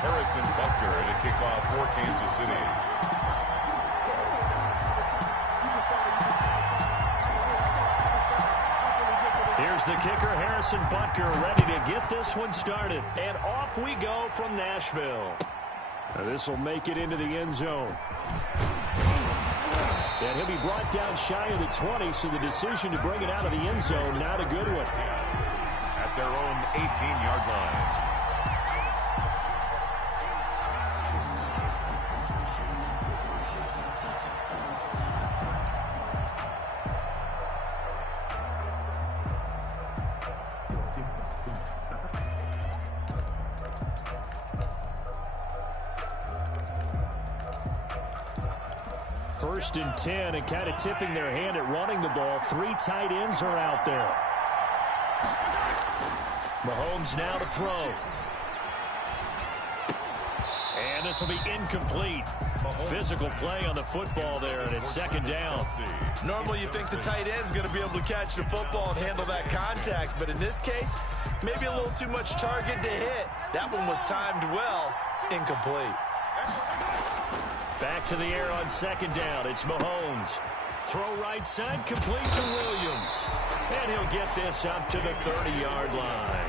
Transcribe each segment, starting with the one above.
Harrison Butker to kick off for Kansas City. Here's the kicker, Harrison Butker, ready to get this one started. And off we go from Nashville. This will make it into the end zone. And he'll be brought down shy of the 20, so the decision to bring it out of the end zone, not a good one. At their own 18-yard line. First and 10, and kind of tipping their hand at running the ball. 3 tight ends are out there. Mahomes now to throw. And this will be incomplete. Physical play on the football there, and it's second down. Normally you think the tight end's going to be able to catch the football and handle that contact, but in this case, maybe a little too much target to hit. That one was timed well, incomplete. Back to the air on second down. It's Mahomes. Throw right side, complete to Williams. And he'll get this up to the 30-yard line.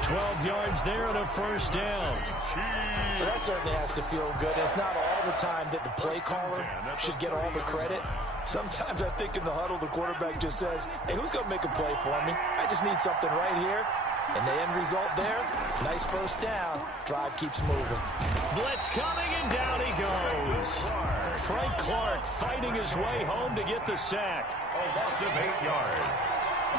12 yards there and a first down. Well, that certainly has to feel good. It's not all the time that the play caller should get all the credit. Sometimes I think in the huddle, the quarterback just says, hey, who's going to make a play for me? I just need something right here. And the end result there, nice first down. Drive keeps moving. Blitz coming, and down he goes. Frank Clark fighting his way home to get the sack. A loss of 8 yards.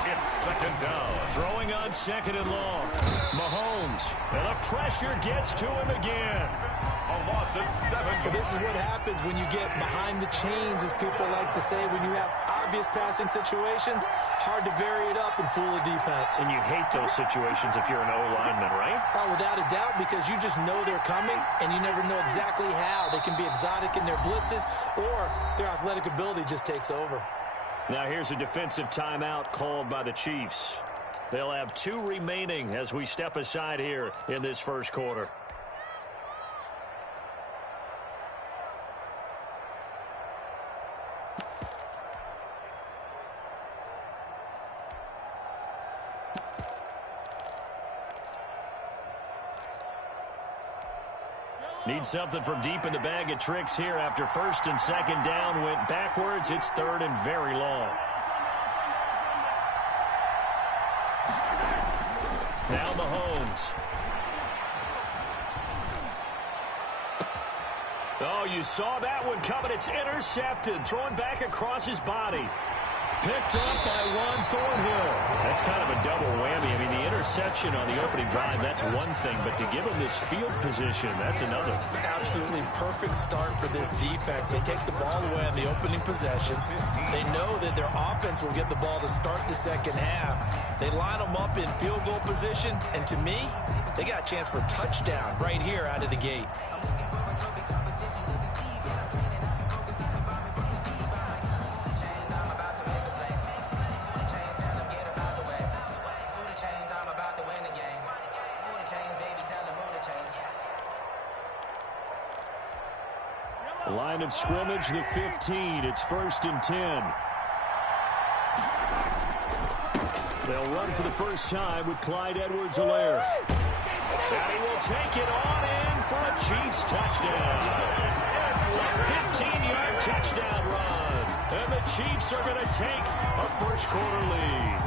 It's second down. Throwing on second and long. Mahomes. And the pressure gets to him again. A loss of 7 yards. But this is what happens when you get behind the chains, as people like to say, when you have obvious passing situations. Hard to vary it up and fool a defense. And you hate those situations if you're an O-lineman, right? Oh, without a doubt, because you just know they're coming, and you never know exactly how. They can be exotic in their blitzes, or their athletic ability just takes over. Now here's a defensive timeout called by the Chiefs. They'll have 2 remaining as we step aside here in this first quarter. Need something from deep in the bag of tricks here after first and second down went backwards. It's third and very long. Now Mahomes. Oh, you saw that one coming. It's intercepted. Throwing back across his body. Picked up by Juan Thornhill. That's kind of a double whammy. I mean, the interception on the opening drive, that's one thing. But to give him this field position, that's another. Absolutely perfect start for this defense. They take the ball away on the opening possession. They know that their offense will get the ball to start the second half. They line them up in field goal position. And to me, they got a chance for a touchdown right here out of the gate. Line of scrimmage, the 15. It's first and 10. They'll run for the first time with Clyde Edwards-Helaire. And he will take it on in for a Chiefs touchdown. A 15-yard touchdown run. And the Chiefs are going to take a first-quarter lead.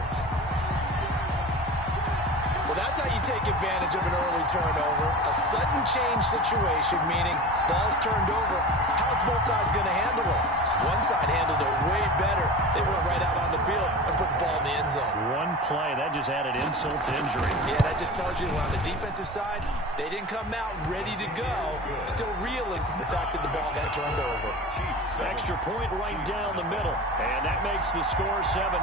Well, that's how you take advantage of an early turnover. A sudden change situation, meaning ball's turned over. How's both sides going to handle it? One side handled it way better. They went right out on the field and put the ball in the end zone. One play, that just added insult to injury. Yeah, that just tells you on the defensive side, they didn't come out ready to go, still reeling from the fact that the ball got turned over. Extra point right down the middle, and that makes the score 7-0.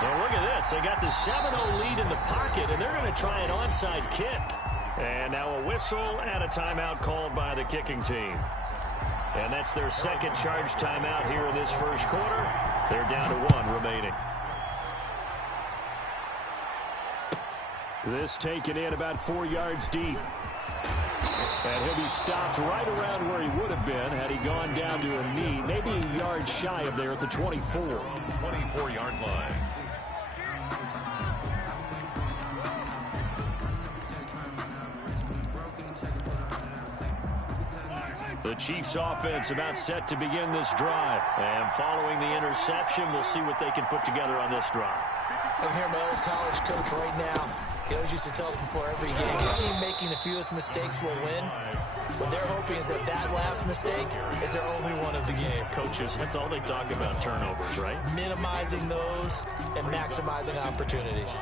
Well, look at this. They got the 7-0 lead in the pocket, and they're going to try an onside kick. And now a whistle and a timeout called by the kicking team. And that's their second charge timeout here in this first quarter. They're down to 1 remaining. This taken in about 4 yards deep. And he'll be stopped right around where he would have been had he gone down to a knee, maybe a yard shy of there at the 24. 24-yard line. The Chiefs offense about set to begin this drive. And following the interception, we'll see what they can put together on this drive. I'm here, my old college coach right now. He always used to tell us before every game, the team making the fewest mistakes will win. What they're hoping is that that last mistake is their only one of the game. Coaches, that's all they talk about, turnovers, right? Minimizing those and maximizing opportunities.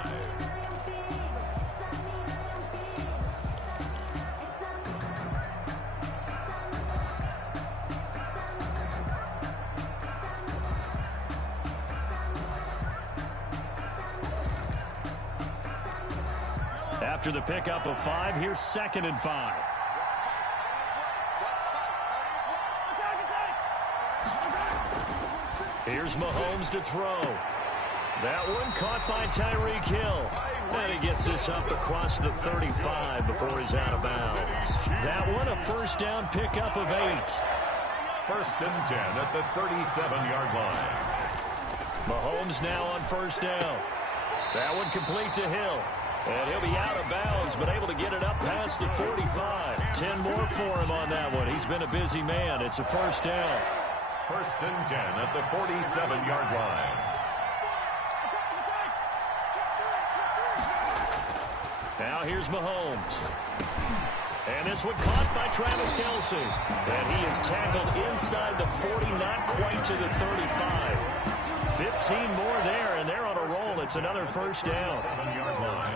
After the pickup of 5, here's 2nd and 5. Here's Mahomes to throw. That one caught by Tyreek Hill. And he gets this up across the 35 before he's out of bounds. That one a first down pickup of 8. 1st and 10 at the 37-yard line. Mahomes now on first down. That one complete to Hill. And he'll be out of bounds, but able to get it up past the 45. 10 more for him on that one. He's been a busy man. It's a first down. 1st and 10 at the 47-yard line. Now here's Mahomes. And this one caught by Travis Kelce. And he is tackled inside the 40, not quite to the 35. 15 more there, and they're on a roll. It's another first down. 7-yard line.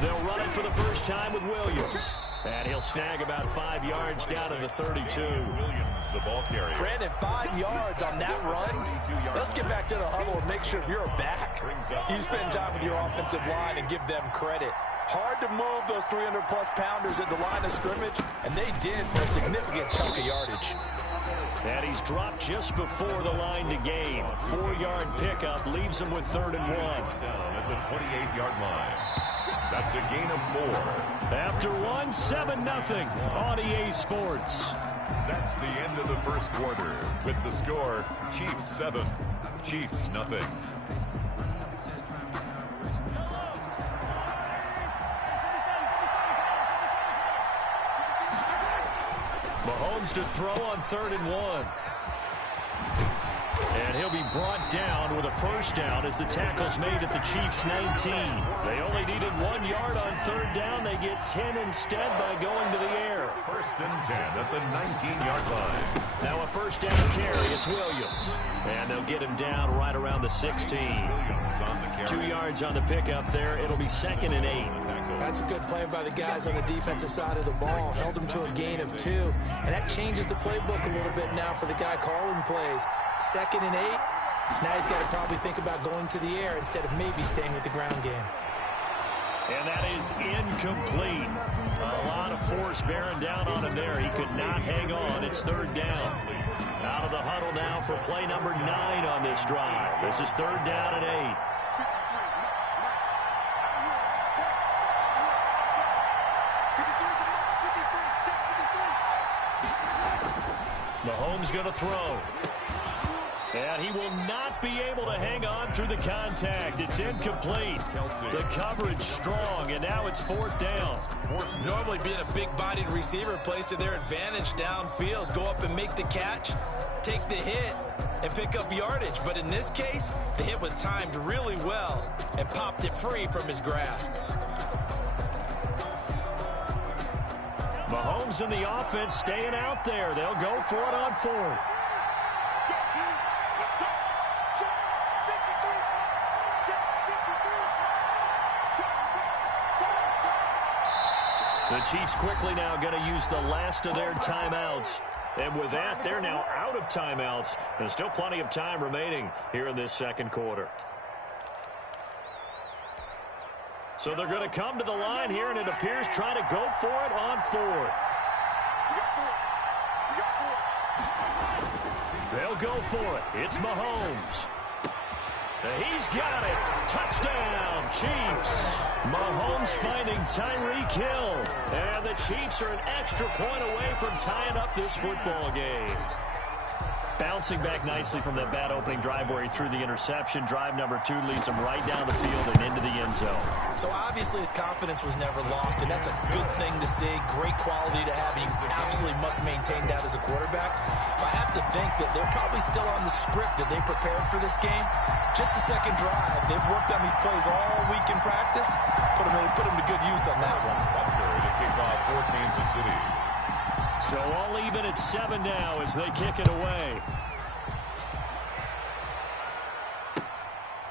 They'll run it for the first time with Williams. And he'll snag about 5 yards down to the 32. Williams, the ball carrier. Brandon, 5 yards on that run. Let's get back to the huddle and make sure you're back. You spend time with your offensive line and give them credit. Hard to move those 300-plus pounders at the line of scrimmage, and they did for a significant chunk of yardage. And he's dropped just before the line to gain. 4-yard pickup leaves him with 3rd and 1. Down at the 28-yard line. That's a gain of 4. After 1, 7-0 on EA Sports. That's the end of the first quarter with the score Chiefs 7, Chiefs nothing. Mahomes to throw on 3rd and 1. And he'll be brought down with a first down as the tackle's made at the Chiefs' 19. They only needed 1 yard on 3rd down. They get 10 instead by going to the air. 1st and 10 at the 19-yard line. Now a first down carry. It's Williams. And they'll get him down right around the 16. Williams on the carry. 2 yards on the pickup there. It'll be 2nd and 8. That's a good play by the guys on the defensive side of the ball. Held them to a gain of 2. And that changes the playbook a little bit now for the guy calling plays. 2nd and 8. Now he's got to probably think about going to the air instead of maybe staying with the ground game. And that is incomplete. A lot of force bearing down on him there. He could not hang on. It's 3rd down. Out of the huddle now for play number 9 on this drive. This is 3rd down and 8. Mahomes going to throw. And he will not be able to hang on through the contact. It's incomplete. The coverage strong, and now it's 4th down. Normally being a big-bodied receiver plays to their advantage downfield. Go up and make the catch, take the hit, and pick up yardage. But in this case, the hit was timed really well and popped it free from his grasp. Mahomes and the offense staying out there. They'll go for it on 4th. The Chiefs quickly now going to use the last of their timeouts. And with that, they're now out of timeouts. There's still plenty of time remaining here in this second quarter. So they're going to come to the line here, and it appears trying to go for it on fourth. They'll go for it. It's Mahomes. He's got it. Touchdown, Chiefs. Mahomes finding Tyreek Hill. And the Chiefs are an extra point away from tying up this football game. Bouncing back nicely from that bad opening drive where he threw the interception. Drive number 2 leads him right down the field and into the end zone. So obviously his confidence was never lost, and that's a good thing to see. Great quality to have, and you absolutely must maintain that as a quarterback. I have to think that they're probably still on the script that they prepared for this game. Just the second drive. They've worked on these plays all week in practice. Put them to good use on that one. To kick off for Kansas City. So all even at 7 now as they kick it away.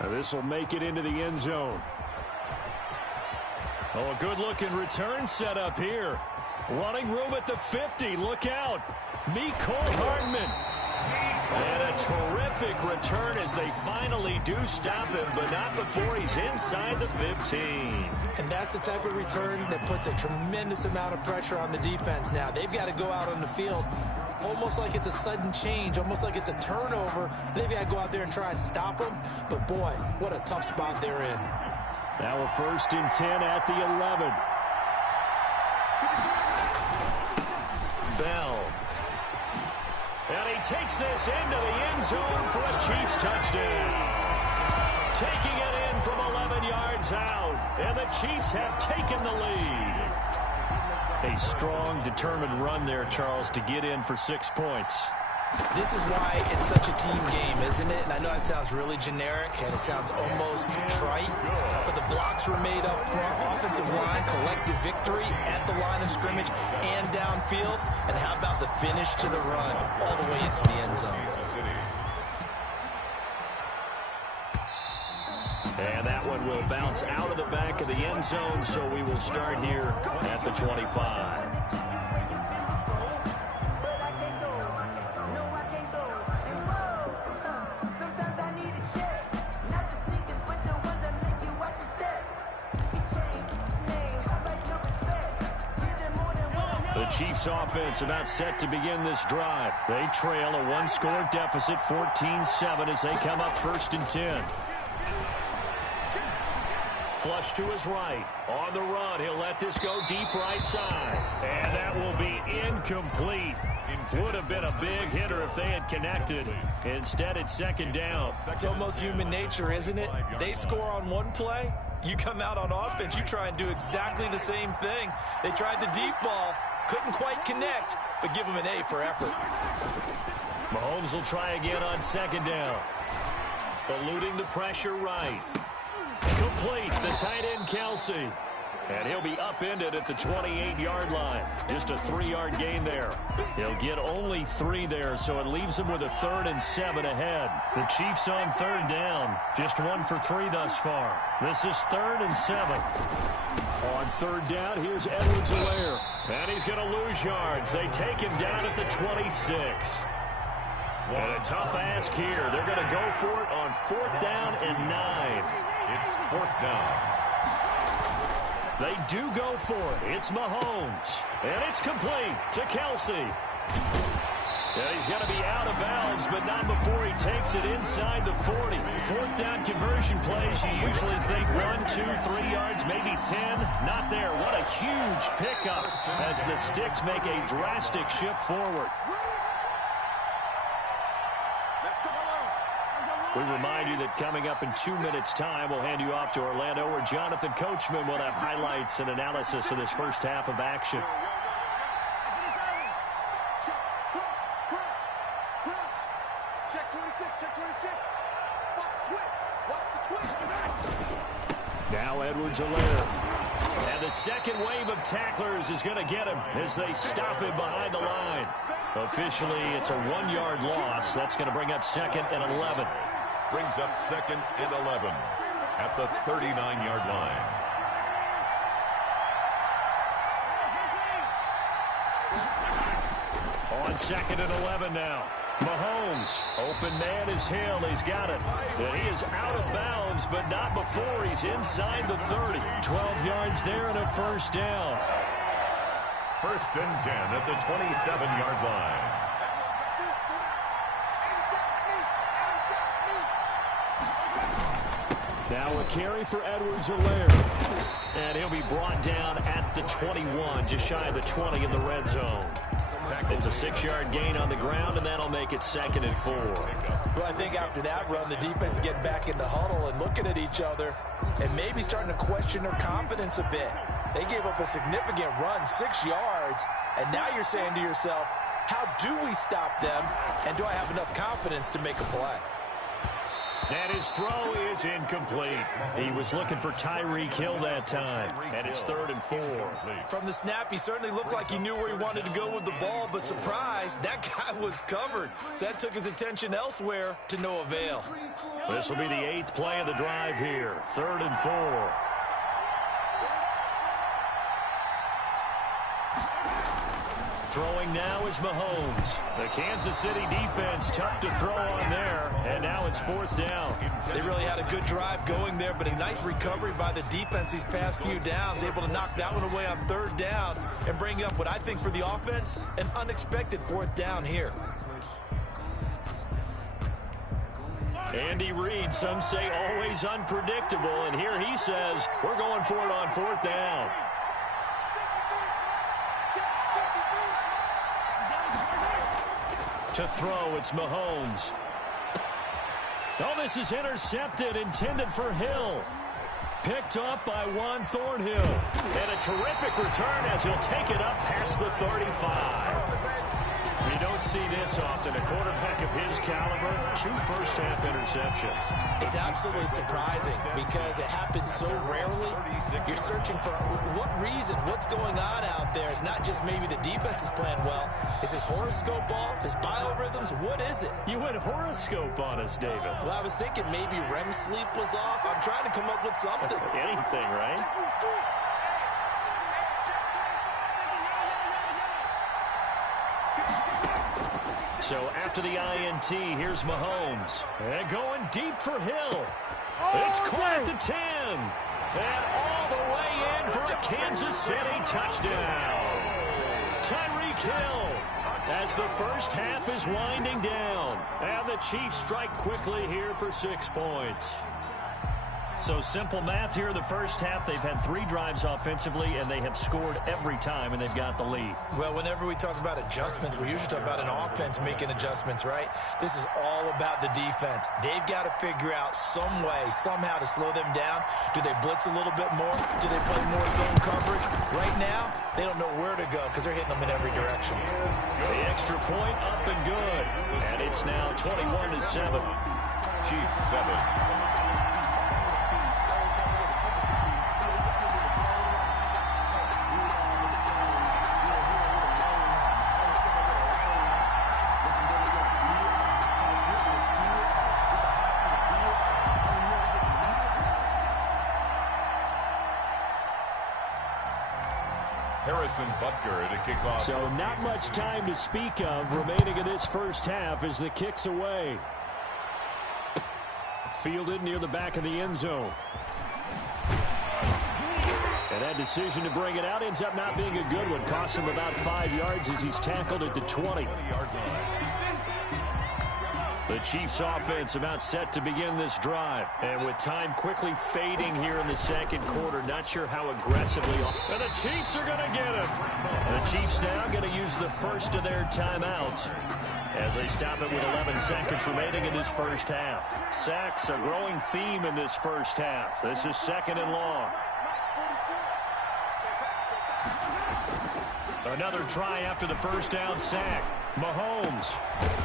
This will make it into the end zone. Oh, a good-looking return set up here. Running room at the 50. Look out. Mecole Hardman. And a terrific return as they finally do stop him, but not before he's inside the 15. And that's the type of return that puts a tremendous amount of pressure on the defense now. They've got to go out on the field almost like it's a sudden change, almost like it's a turnover. They've got to go out there and try and stop him. But, boy, what a tough spot they're in. Now a 1st and 10 at the 11. Bell. And he takes this into the end zone for a Chiefs touchdown. Taking it in from 11 yards out. And the Chiefs have taken the lead. A strong, determined run there, Charles, to get in for 6 points. This is why it's such a team game, isn't it? And I know it sounds really generic and it sounds almost trite, but the blocks were made up front, offensive line, collective victory at the line of scrimmage and downfield. And how about the finish to the run all the way into the end zone? And that one will bounce out of the back of the end zone, so we will start here at the 25. The Chiefs offense about set to begin this drive. They trail a 1-score deficit, 14-7, as they come up 1st and 10. Flush to his right. On the run, he'll let this go deep right side. And that will be incomplete. Would have been a big hitter if they had connected. Instead, it's 2nd down. It's almost human nature, isn't it? They score on one play. You come out on offense, you try and do exactly the same thing. They tried the deep ball. Couldn't quite connect, but give them an A for effort. Mahomes will try again on 2nd down. Eluding the pressure right. Complete, the tight end Kelsey. And he'll be upended at the 28-yard line. Just a 3-yard gain there. He'll get only 3 there, so it leaves him with a 3rd and 7 ahead. The Chiefs on 3rd down. Just 1 for 3 thus far. This is 3rd and 7. On 3rd down, here's Edwards-Helaire. And he's going to lose yards. They take him down at the 26. And a tough ask here. They're going to go for it on 4th down and 9. It's 4th down. They do go for it. It's Mahomes. And it's complete to Kelsey. And he's going to be out of bounds, but not before he takes it inside the 40. 4th down conversion plays, you usually think 1, 2, 3 yards, maybe 10. Not there. What a huge pickup as the Sticks make a drastic shift forward. We remind you that coming up in 2 minutes' time, we'll hand you off to Orlando, where Jonathan Coachman will have highlights and analysis of this first half of action. Now Edwards-Helaire. And the second wave of tacklers is going to get him as they stop him behind the line. Officially, it's a 1-yard loss. That's going to bring up 2nd and 11. Brings up 2nd and 11 at the 39-yard line. On 2nd and 11 now. Mahomes, open man is Hill. He's got it. And he is out of bounds, but not before he's inside the 30. 12 yards there and a first down. 1st and 10 at the 27-yard line. Now a carry for Edwards-Helaire. And he'll be brought down at the 21, just shy of the 20 in the red zone. It's a 6-yard gain on the ground, and that'll make it 2nd and 4. Well, I think after that run, the defense is getting back in the huddle and looking at each other and maybe starting to question their confidence a bit. They gave up a significant run, 6 yards, and now you're saying to yourself, how do we stop them, and do I have enough confidence to make a play? And his throw is incomplete. He was looking for Tyreek Hill that time. And it's 3rd and 4. From the snap, he certainly looked like he knew where he wanted to go with the ball, but surprise, that guy was covered. So that took his attention elsewhere to no avail. This will be the 8th play of the drive here. 3rd and 4. Throwing now is Mahomes. The Kansas City defense tough to throw on there, and now it's 4th down. They really had a good drive going there, but a nice recovery by the defense these past few downs, able to knock that one away on 3rd down and bring up what I think for the offense, an unexpected 4th down here. Andy Reid, some say always unpredictable, and here he says we're going for it on 4th down. To throw, it's Mahomes. Oh, this is intercepted, intended for Hill. Picked up by Juan Thornhill. And a terrific return as he'll take it up past the 35. You don't see this often. A quarterback of his caliber, 2 first-half interceptions. It's absolutely surprising because it happens so rarely. You're searching for what reason, what's going on out there. It's not just maybe the defense is playing well. Is his horoscope off? His biorhythms? What is it? You went horoscope on us, David. Well, I was thinking maybe REM sleep was off. I'm trying to come up with something. Anything, right? So after the INT, here's Mahomes. And going deep for Hill. It's caught at the 10. And all the way in for a Kansas City touchdown. Tyreek Hill as the first half is winding down. And the Chiefs strike quickly here for 6 points. So simple math here in the first half. They've had 3 drives offensively, and they have scored every time, and they've got the lead. Well, whenever we talk about adjustments, we usually talk about an offense making adjustments, right? This is all about the defense. They've got to figure out some way, somehow to slow them down. Do they blitz a little bit more? Do they play more zone coverage? Right now, they don't know where to go because they're hitting them in every direction. The extra point up and good. And it's now 21-7. Chiefs 7. Butker to kick off. So not much time to speak of remaining in this first half as the kick's away. Fielded near the back of the end zone. And that decision to bring it out ends up not being a good one. Cost him about 5 yards as he's tackled at the 20. The Chiefs offense about set to begin this drive. And with time quickly fading here in the second quarter, not sure how aggressively. And the Chiefs are going to get him. And the Chiefs now going to use the first of their timeouts as they stop it with 11 seconds remaining in this first half. Sacks, a growing theme in this first half. This is 2nd and long. Another try after the first down sack. Mahomes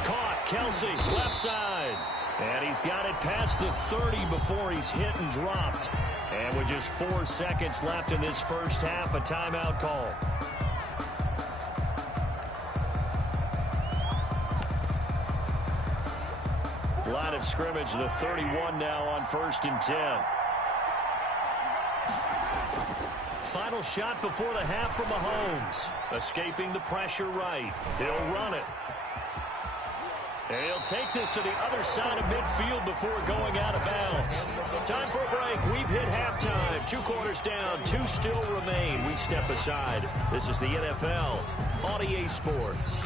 caught. Kelsey left side. And he's got it past the 30 before he's hit and dropped. And with just 4 seconds left in this first half, a timeout call. Line of scrimmage, the 31 now on 1st and 10. Final shot before the half from Mahomes. Escaping the pressure right. He'll run it. And he'll take this to the other side of midfield before going out of bounds. Time for a break. We've hit halftime. 2 quarters down. 2 still remain. We step aside. This is the NFL on EA Sports.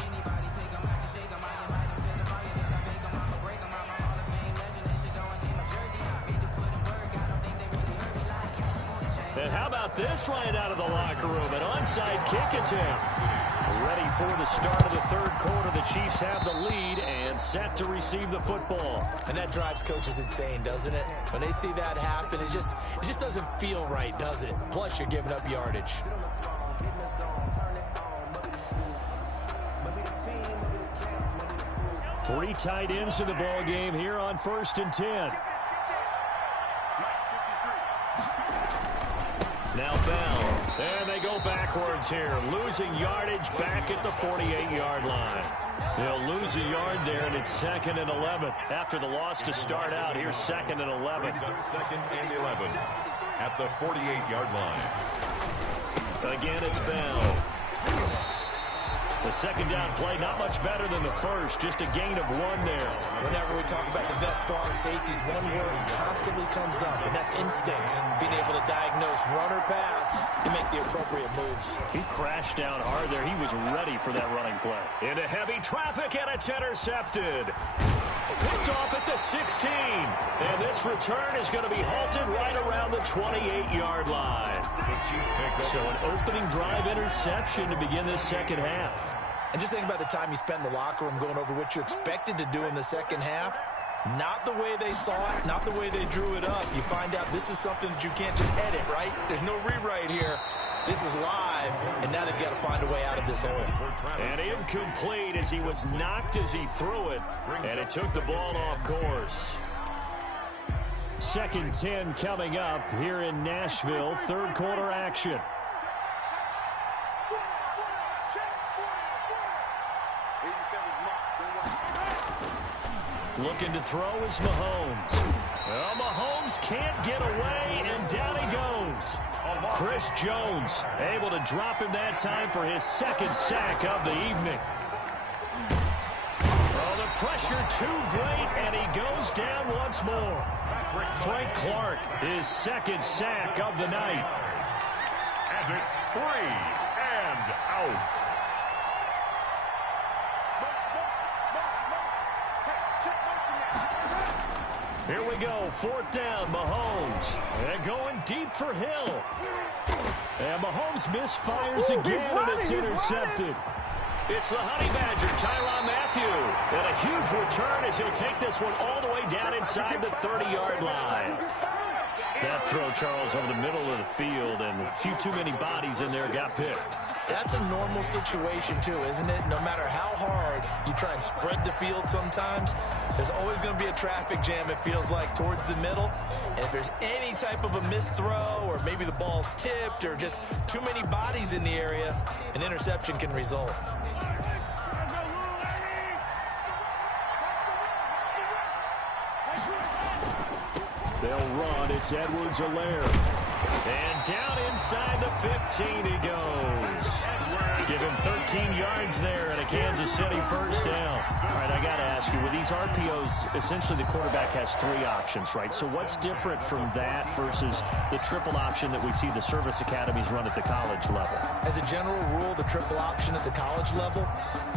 And how about this right out of the locker room? An onside kick attempt. Ready for the start of the third quarter. The Chiefs have the lead and set to receive the football. And that drives coaches insane, doesn't it? When they see that happen, it just doesn't feel right, does it? Plus, you're giving up yardage. Three tight ends in the ball game here on 1st and 10. Now Bell, and they go backwards here, losing yardage back at the 48-yard line. They'll lose a yard there, and it's 2nd and 11. After the loss to start out, here's 2nd and 11. 2nd and 11 at the 48-yard line. Again, it's Bell. The second down play, not much better than the first, just a gain of 1 there. Whenever we talk about the best strong safeties, one word constantly comes up, and that's instincts. Being able to diagnose run or pass and make the appropriate moves. He crashed down hard there. He was ready for that running play. Into heavy traffic, and it's intercepted. Picked off at the 16. And this return is going to be halted right around the 28-yard line. So an opening drive interception to begin this second half. And just think about the time you spend in the locker room going over what you expected to do in the second half. Not the way they saw it, not the way they drew it up. You find out this is something that you can't just edit, right? There's no rewrite here. This is live, and now they've got to find a way out of this hole. And incomplete as he was knocked as he threw it, and it took the ball off course. 2nd 10 coming up here in Nashville, third quarter action. Looking to throw is Mahomes. Well, Mahomes can't get away, and down he goes. Chris Jones able to drop him that time for his 2nd sack of the evening. Oh, the pressure too great, and he goes down once more. Frank Clark, his 2nd sack of the night. And it's 3 and out. Here we go, 4th down, Mahomes. And going deep for Hill. And Mahomes misfires again, and it's intercepted. It's the Honey Badger, Tyrann Mathieu. And a huge return as he'll take this one all the way down inside the 30-yard line. That throw, Charles, over the middle of the field, and a few too many bodies in there got picked. That's a normal situation, too, isn't it? No matter how hard you try and spread the field sometimes, there's always going to be a traffic jam, it feels like, towards the middle. And if there's any type of a missed throw, or maybe the ball's tipped, or just too many bodies in the area, an interception can result. They'll run. It's Edwards-Helaire. And down inside the 15 he goes. Give him 13 yards there and a Kansas City 1st down. All right, I got to ask you, with these RPOs, essentially the quarterback has 3 options, right? So what's different from that versus the triple option that we see the service academies run at the college level? As a general rule, the triple option at the college level,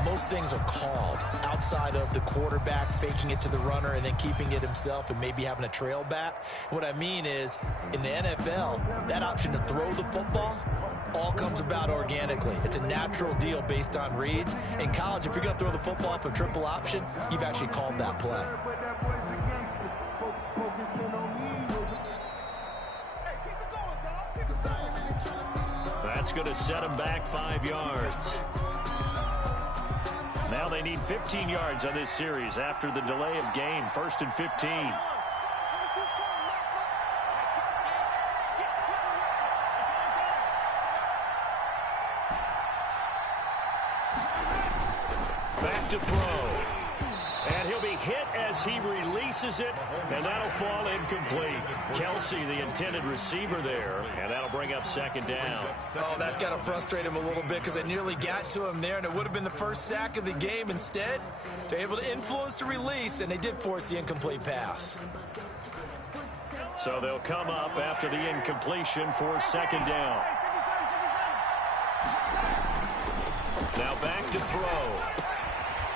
most things are called outside of the quarterback faking it to the runner and then keeping it himself and maybe having a trail back. What I mean is, in the NFL, that option to throw the football all comes about organically. It's a natural deal based on reads. In college, if you're going to throw the football off a triple option, you've actually called that play. That's going to set him back 5 yards. Now they need 15 yards on this series after the delay of game. 1st and 15. Back to throw. And he'll be hit as he releases it, and that'll fall incomplete. Kelsey, the intended receiver there, and that'll bring up second down. Oh, that's got to frustrate him a little bit because they nearly got to him there, and it would have been the first sack of the game. Instead, they're able to influence the release, and they did force the incomplete pass. So they'll come up after the incompletion for second down. Now back to throw.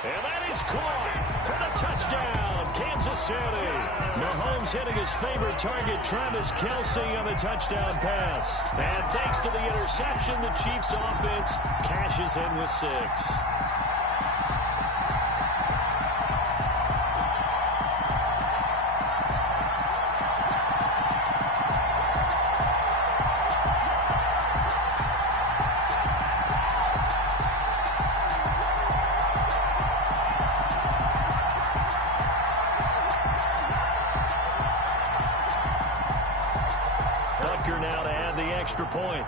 And that is caught for the touchdown, Kansas City. Mahomes hitting his favorite target, Travis Kelsey, on the touchdown pass. And thanks to the interception, the Chiefs offense cashes in with 6. Now to add the extra point.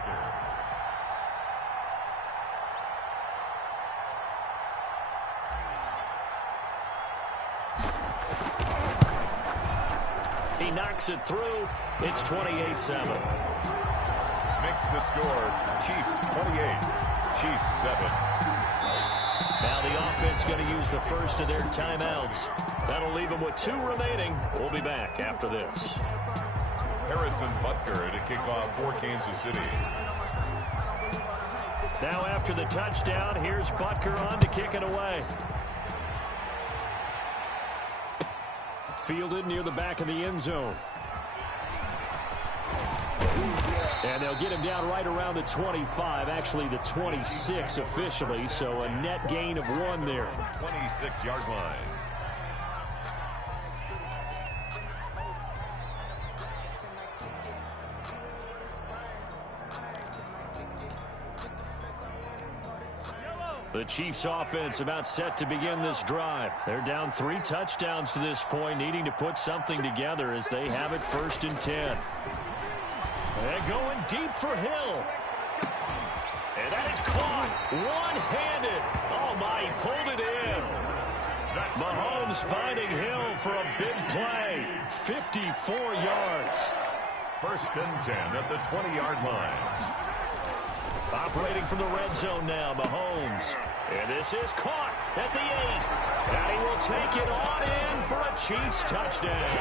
He knocks it through. It's 28-7. Makes the score. Chiefs 28, Chiefs 7. Now the offense going to use the first of their timeouts. That'll leave them with 2 remaining. We'll be back after this. Harrison Butker to kick off for Kansas City. Now after the touchdown, here's Butker on to kick it away. Fielded near the back of the end zone. And they'll get him down right around the 25, actually the 26 officially, so a net gain of 1 there. 26-yard line. The Chiefs offense about set to begin this drive. They're down 3 touchdowns to this point, needing to put something together as they have it 1st and 10. And going deep for Hill. And that is caught one-handed. Oh, my, he pulled it in. Mahomes finding Hill for a big play. 54 yards. 1st and 10 at the 20-yard line. Operating from the red zone now, Mahomes. And this is caught at the 8. And he will take it on in for a Chiefs touchdown.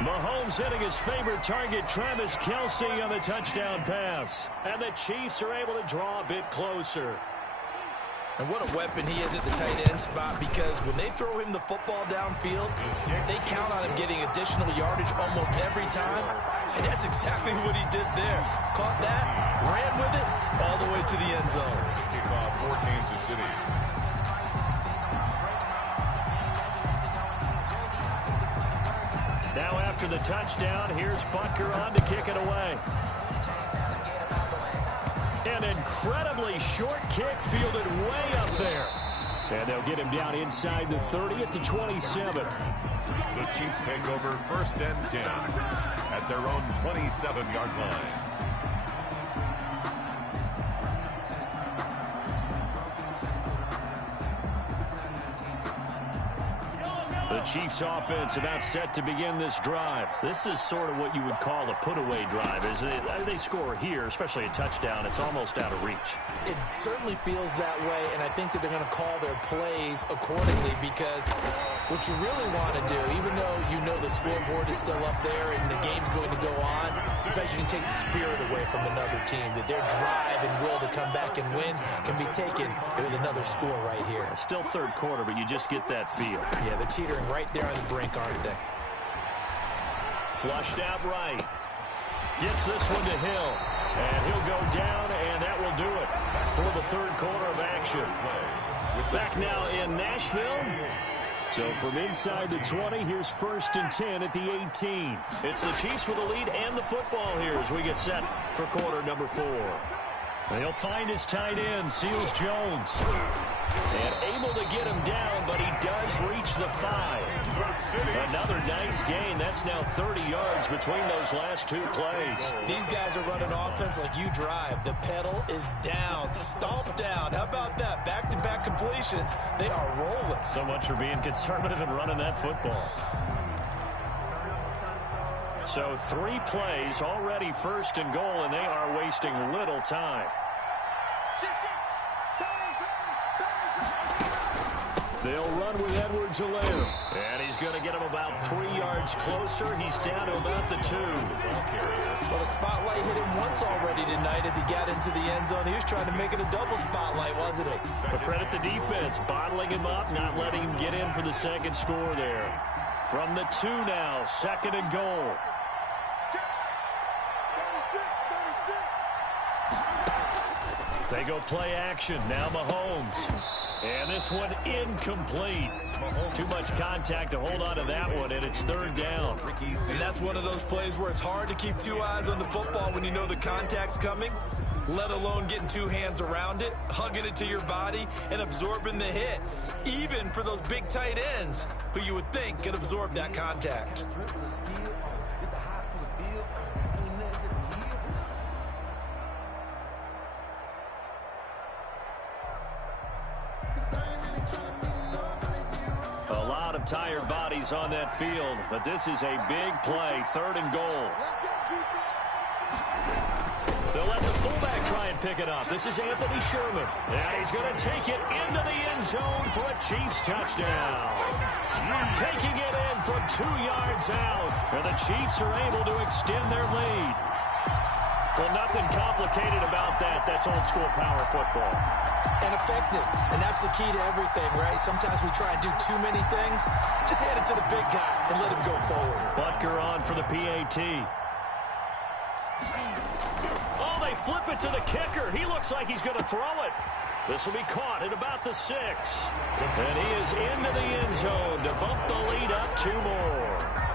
Mahomes hitting his favorite target, Travis Kelsey, on the touchdown pass. And the Chiefs are able to draw a bit closer. And what a weapon he is at the tight end spot, because when they throw him the football downfield, they count on him getting additional yardage almost every time. And that's exactly what he did there. Caught that, ran with it, all the way to the end zone. Kickoff for Kansas City. Now after the touchdown, here's Butker on to kick it away. An incredibly short kick fielded way up there. And they'll get him down inside the 30 at the 27. The Chiefs take over 1st and 10 at their own 27-yard line. The Chiefs offense about set to begin this drive. This is sort of what you would call a put-away drive. As they score here, especially a touchdown, it's almost out of reach. It certainly feels that way, and I think that they're going to call their plays accordingly, because what you really want to do, even though you know the scoreboard is still up there and the game's going to go on, in fact, you can take the spirit away from another team, that their drive and will to come back and win can be taken with another score right here. Still 3rd quarter, but you just get that feel. Yeah, they're teetering right there on the brink, aren't they? Flushed out right. Gets this one to Hill. And he'll go down, and that will do it for the 3rd quarter of action. Back now in Nashville. So from inside the 20, here's 1st and 10 at the 18. It's the Chiefs with the lead and the football here as we get set for quarter number 4. They'll find his tight end, Seals Jones. And able to get him down, but he does reach the 5. Another nice gain. That's now 30 yards between those last two plays. These guys are running offense like you drive. The pedal is down, stomped down. How about that? Back-to-back completions. They are rolling. So much for being conservative and running that football. So 3 plays, already 1st and goal, and they are wasting little time. They'll run with Edwards-Helaire. And he's going to get him about 3 yards closer. He's down to about the 2. Well, the spotlight hit him once already tonight as he got into the end zone. He was trying to make it a double spotlight, wasn't he? But credit the defense, bottling him up, not letting him get in for the second score there. From the 2 now, 2nd and goal. They go play action. Now Mahomes. And this one incomplete. Too much contact to hold on to that one, and it's 3rd down. And that's one of those plays where it's hard to keep 2 eyes on the football when you know the contact's coming, let alone getting 2 hands around it, hugging it to your body, and absorbing the hit, even for those big tight ends who you would think can absorb that contact. A lot of tired bodies on that field, but this is a big play, 3rd and goal. They'll let the fullback try and pick it up. This is Anthony Sherman. And he's going to take it into the end zone for a Chiefs touchdown. Taking it in from 2 yards out. And the Chiefs are able to extend their lead. Well, nothing complicated about that. That's old-school power football. And effective. And that's the key to everything, right? Sometimes we try and do too many things. Just hand it to the big guy and let him go forward. Butker on for the PAT. Oh, they flip it to the kicker. He looks like he's going to throw it. This will be caught at about the 6. And he is into the end zone to bump the lead up 2 more.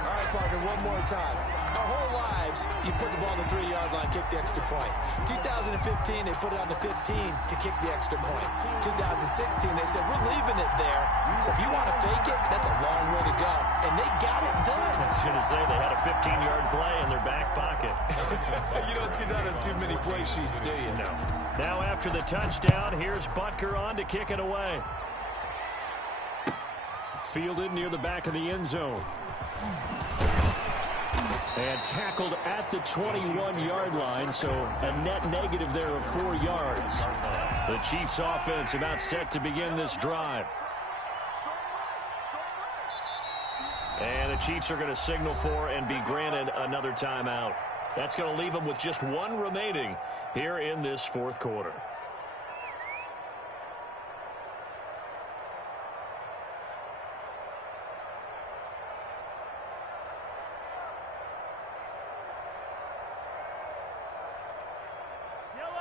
All right, partner, one more time. Our whole lives, you put the ball on the 3-yard line, kick the extra point. 2015, they put it on the 15 to kick the extra point. 2016, they said, we're leaving it there. So if you want to fake it, that's a long way to go. And they got it done. I was going to say they had a 15-yard play in their back pocket. You don't see that on too many play sheets, do you? No. Now after the touchdown, here's Butker on to kick it away. Fielded near the back of the end zone. And tackled at the 21-yard line, so a net negative there of 4 yards. The Chiefs offense about set to begin this drive. And the Chiefs are going to signal for and be granted another timeout. That's going to leave them with just 1 remaining here in this 4th quarter.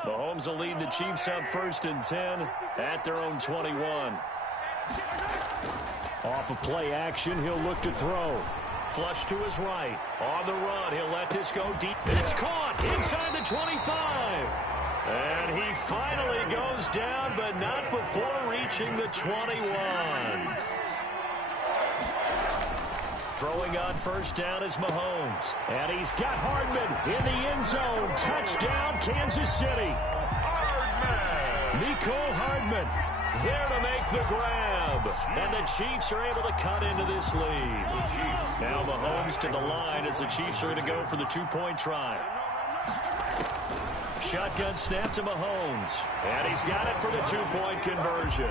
Mahomes will lead the Chiefs up 1st and 10 at their own 21. Off of play action, he'll look to throw. Flush to his right. On the run, he'll let this go deep. It's caught inside the 25. And he finally goes down, but not before reaching the 21. Throwing on 1st down is Mahomes. And he's got Hardman in the end zone. Touchdown, Kansas City. Mecole Hardman there to make the grab. And the Chiefs are able to cut into this lead. Now Mahomes to the line as the Chiefs are going to go for the 2-point try. Shotgun snap to Mahomes. And he's got it for the 2-point conversion.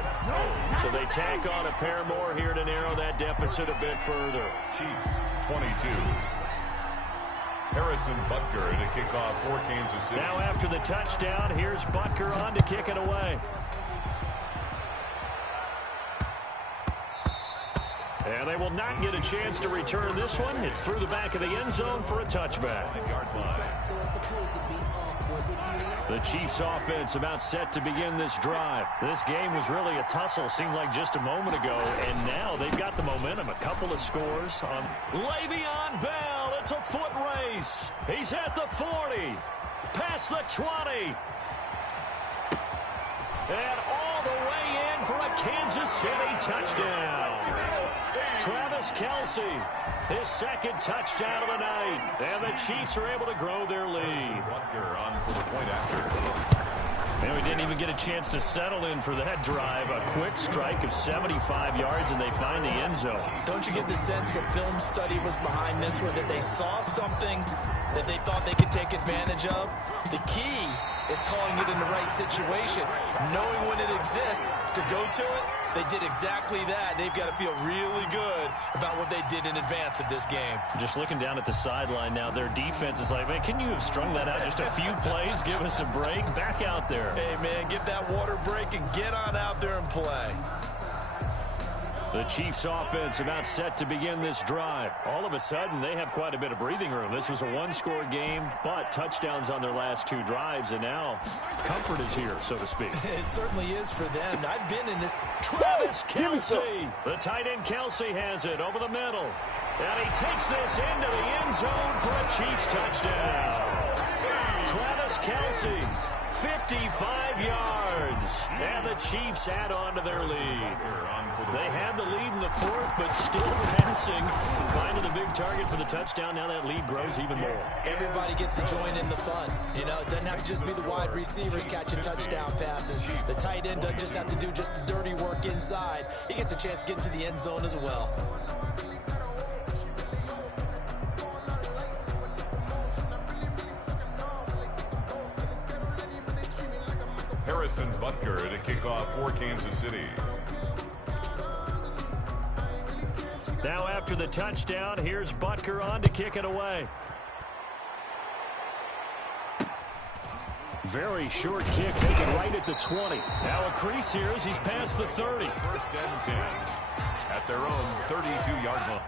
So they tack on a pair more here to narrow that deficit a bit further. Chiefs 22. Harrison Butker to kick off for Kansas City. Now after the touchdown, here's Butker on to kick it away. And they will not get a chance to return this one. It's through the back of the end zone for a touchback. The Chiefs offense about set to begin this drive. This game was really a tussle, seemed like just a moment ago, and now they've got the momentum. A couple of scores on Le'Veon Bell. It's a foot race. He's at the 40, past the 20, and all the way in for a Kansas City touchdown. Travis Kelce, his second touchdown of the night. And the Chiefs are able to grow their lead. Butker on for the point after. And we didn't even get a chance to settle in for that drive. A quick strike of 75 yards, and they find the end zone. Don't you get the sense that film study was behind this one, that they saw something that they thought they could take advantage of? The key is calling it in the right situation, knowing when it exists to go to it. They did exactly that. They've got to feel really good about what they did in advance of this game. Just looking down at the sideline now, their defense is like, man, can you have strung that out just a few plays? Give us a break. Back out there. Hey, man, give that water break and get on out there and play. The Chiefs offense about set to begin this drive. All of a sudden, they have quite a bit of breathing room. This was a one-score game, but touchdowns on their last two drives, and now comfort is here, so to speak. It certainly is for them. I've been in this. Travis Kelce. The tight end Kelce has it over the middle. And he takes this into the end zone for a Chiefs touchdown. Travis Kelce. 55 yards. And the Chiefs add on to their lead. They had the lead in the fourth, but still passing. Finding the big target for the touchdown. Now that lead grows even more. Everybody gets to join in the fun. You know, it doesn't have to just be the wide receivers catching touchdown passes. The tight end doesn't just have to do just the dirty work inside. He gets a chance to get into the end zone as well. Harrison Butker to kick off for Kansas City. Now after the touchdown, here's Butker on to kick it away. Very short kick taken right at the 20. Now a crease here as he's past the 30. First and 10 at their own 32-yard line.